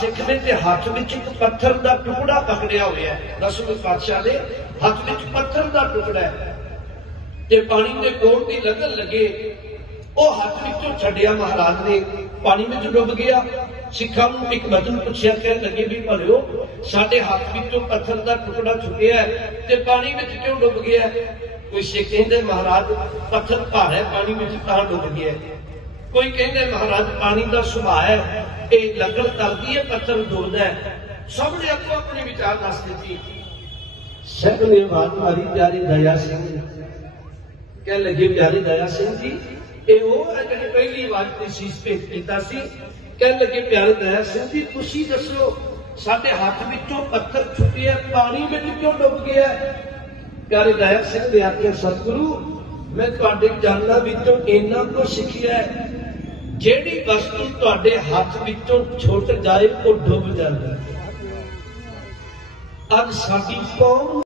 सिख ने ते हाथ विच एक पत्थर का टुकड़ा पकड़िया हुआ है। 10वें पातशाह ने हाथ विच पत्थर का टुकड़ा है ते पानी के कोल की लगन लगे, वो हाथ विचों छड्डिया महाराज ने, पानी में डुब गया। सिखा नूं एक वचन पुछया, कह लगे भी भलियो साडे हाथ विचों पत्थर का टुकड़ा छुटिया है ते पानी में क्यों डुब गया? कोई सिख कहंदे महाराज पत्थर भार है, पानी में तां डुब गया। कोई कहंदे महाराज पानी का सुभाव है, ये लगन करती है, पत्थर डुबदा है। सब ने अपने अपने विचार दस दिती। सिख ने आवाज मारी, प्यारे दया सिंह, कह लगे प्यारे दया सिंह जी, ये वो है जिहने पहली आवाज ते शीश भेंट कीता सी। कह लगे प्यारे दया सिंह जी, तुसीं दसो साडे हाथ विचों पत्थर छुटिया, पानी में क्यों डुब गया? प्यारे दया सिंह ने आख्या, सतगुरु मैं तुहाडे चरणां विचों इन्ना कुछ सिखिया है, जेड़ी वस्तु तुहाडे हाथ विचों छुट जाए वो डुब जाए। अज साडी कौम